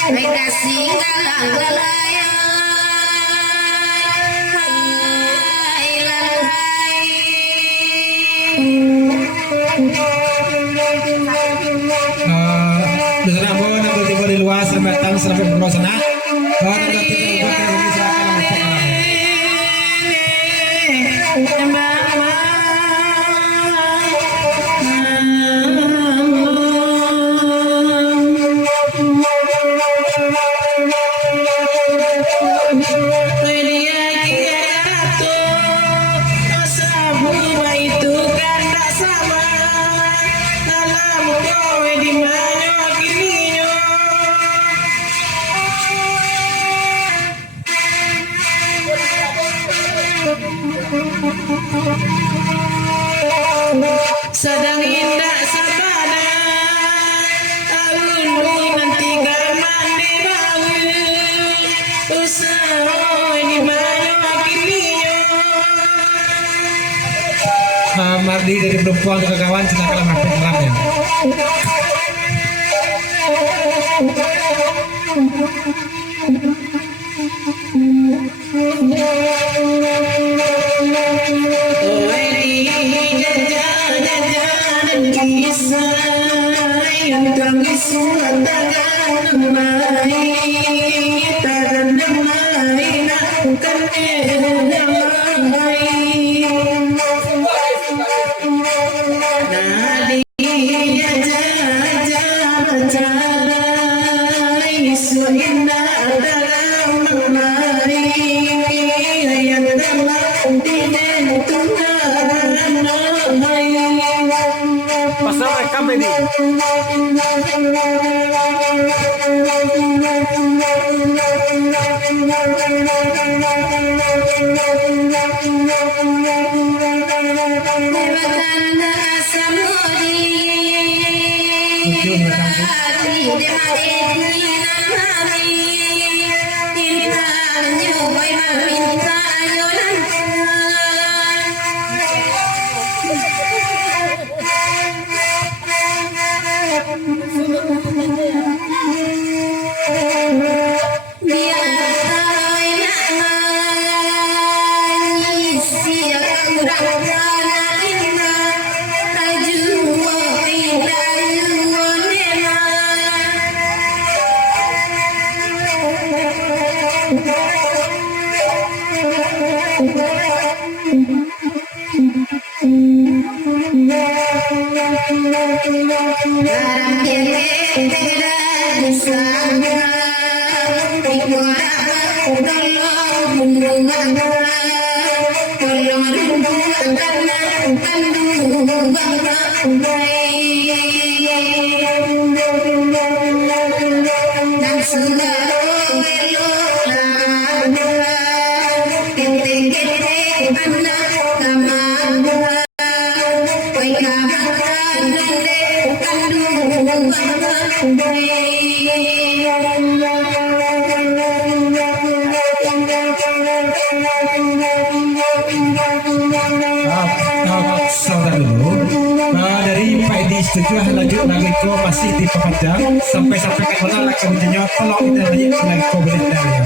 Ay kasih galang lalaya Hai lalai Dengan ambo nanti tiba di luar sampai datang sampai berdoa sana. Kalau nanti tiba buat yang bisa sedang indah sabada alun nanti gaman di bawah usaha di mana kiniyo Mardi dari perempuan ke kawan silakan mampir keramnya. Pasal rekam ini. Dari Pak Edi setuju lanjut lagi ko masih di Pemajang sampai ke mana lagi menjawab tolong kita lanjut lagi ko boleh ya.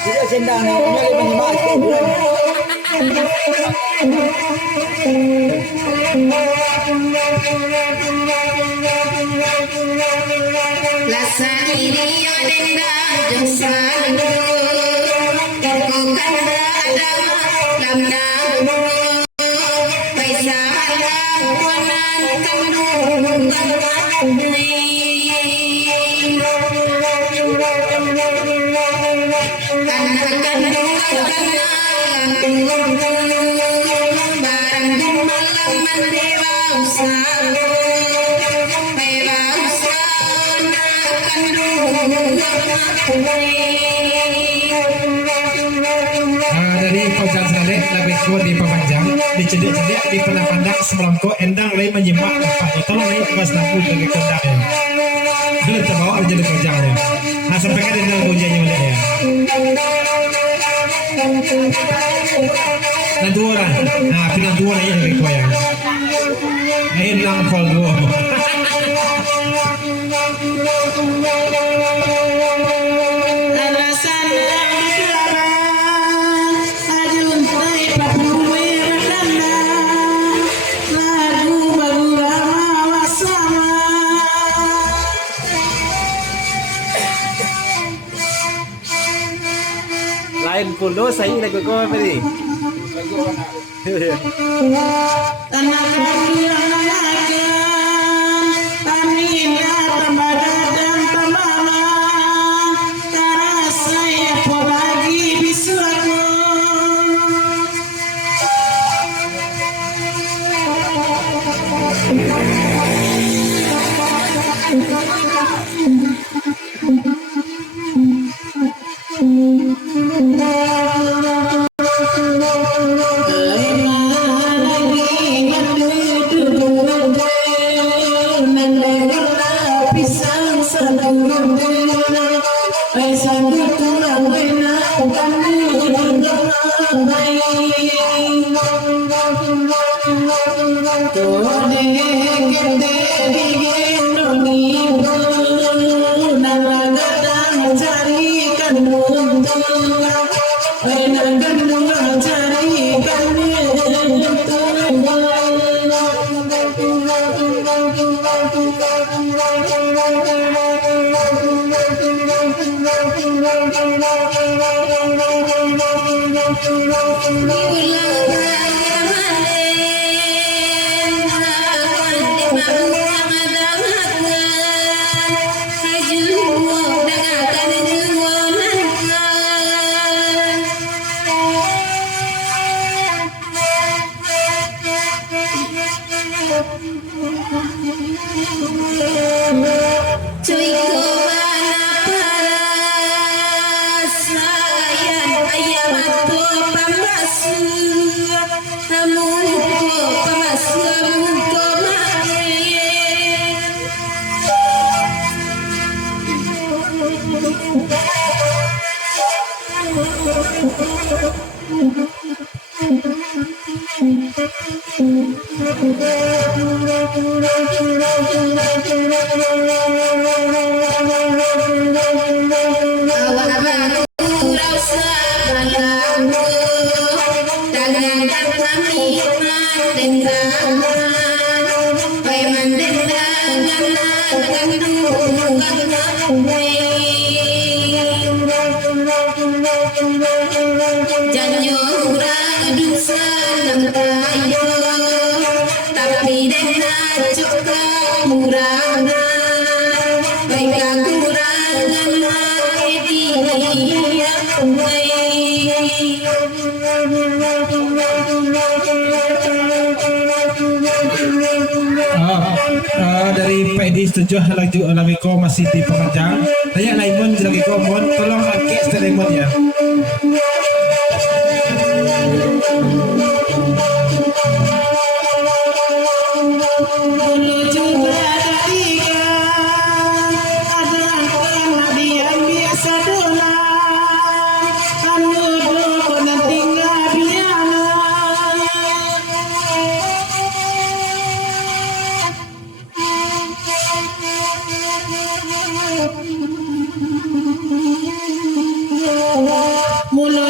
Tidak sendang ni, nyali menyimak. Lasani dia dendam josan Terbukan berada lamdam Paisahan wanan kandung Barang malam mendewa usaha Dari Fajar Saleh lebih kuat di pemanjang dicedik-cedik di pernah pandang semelongko endang lain menyimak dapat tolong naik mas lampu dari kendangnya belum terbawa jadi kerjanya nah sampaikan di dalam kunjanya oleh ya dan dua orang nah pinang dua lagi dari koyang hilang fol dua lain puluh saya lagi kau apa ni? Tanah yang mengajar Taminda tembaga dan tembala Karena saya pagi bisuaku Dari PD setuju lagi ko masih di pekerjaan tanya lain lagi ko mohon tolong akik setelah ya Mulai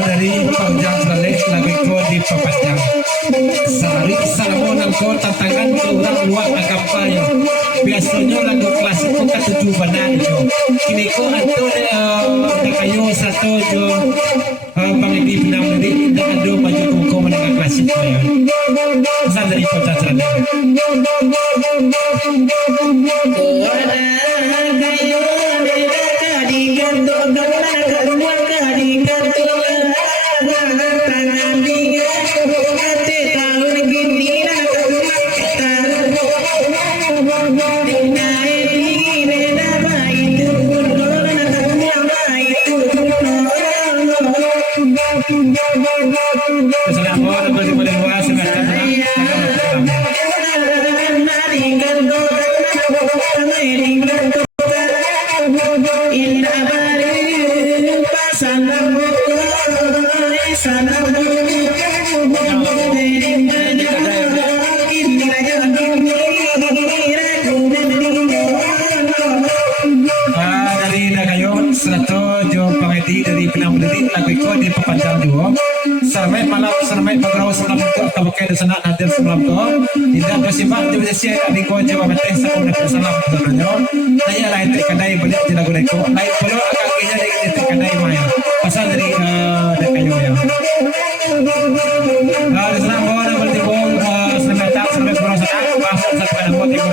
Dari panjang selalik lagu ko di papanjang sari salamonan ko tantangan ke orang luar agak payo biasanya lagu klasik ko katujuh banan jo kini ko ato kayo satu jo pangidi pinam dari dan ado maju ko menengah klasik ko ya sa dari panjang selalik Nah, oh boleh boleh luas semester dari Dagayon satu jo pangeti dari penamudi lagu ko di papanjang jo sampai malam sampai pagraw sa malam ko kabake do sana natin sa malam ko tidak kasibat di Malaysia di ko jo mateng sa una salam ko nyo saya lain kadai balik di lagu ko lain pula akan kinya di kadai maya pasal dari Dagayon ya di sana bawa nama di bong sampai tak sampai pagraw sana pasal sa panamot di ko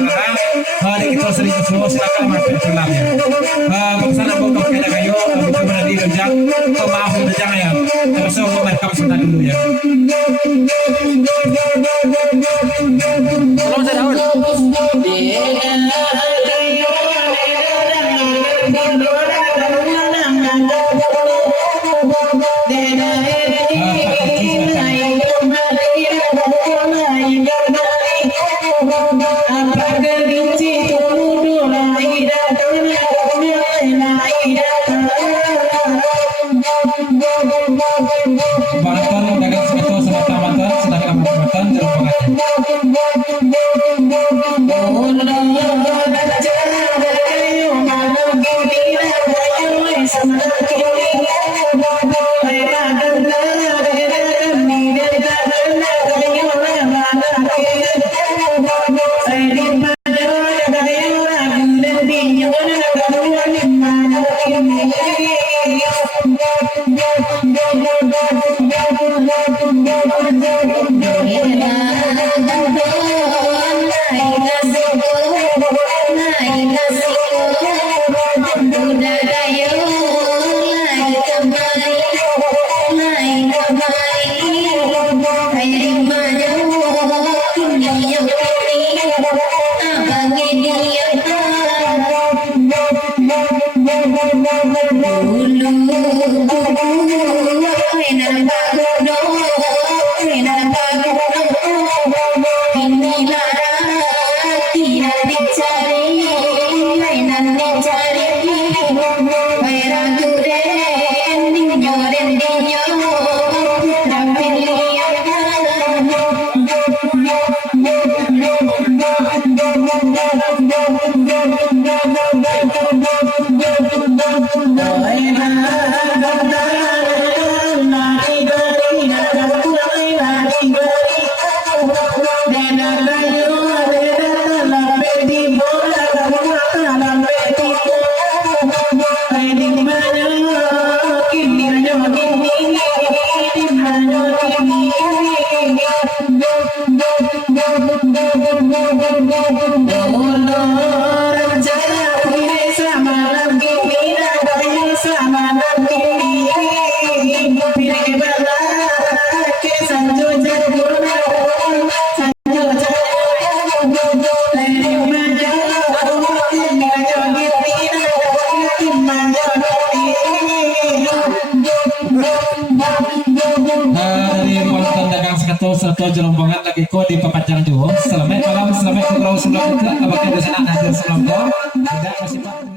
hari kita sering semua silakan masuk Islam ya. Sana buka kena kayo, buka mana di rejak, kau maaf rejak ya. Terus aku merekam sudah dulu ya. Tolong saya Daud. Banten dagang sebetul semata Banten sedangkan Banten jalan satu jelombangan lagi ko di papanjang tuh. Selamat malam, selamat ngobrol sebelum kita. Apakah di sana ada sebelum tidak masih